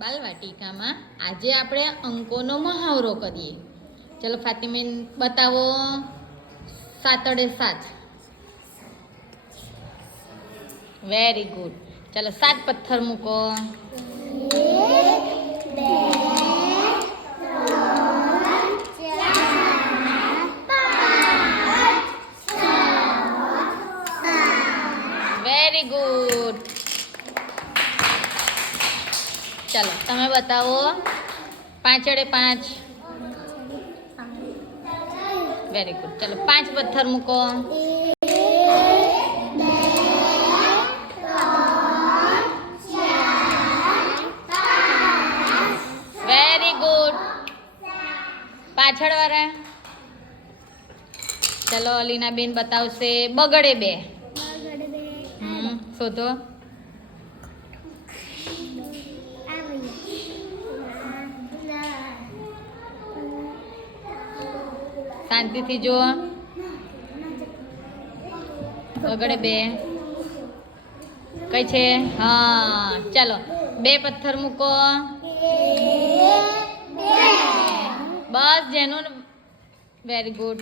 બાલવાટિકામાં આજે આપણે અંકોનો મહાવરો કરીએ. ચલો ફાતિમેન બતાવો. 7 * 7. Very good. ચલો 7 પથ્થર મૂકો. 1 2 3 4 5 6 7 વેરી ગુડ. ચલો તમે બતાવો. 5 * 5. Very good. ચલો 5 પથ્થર મૂકો. 1 2 3 4 5 વેરી ગુડ. પાછળ વાળા. ચલો અલીનાબેન બતાવશે. બગડે 2. શોધો. શાંતિથી જુઓ. બગડે 2 કઈ છે? હા ચાલો 2 પથ્થર મૂકો. બસ જેનું. Very good.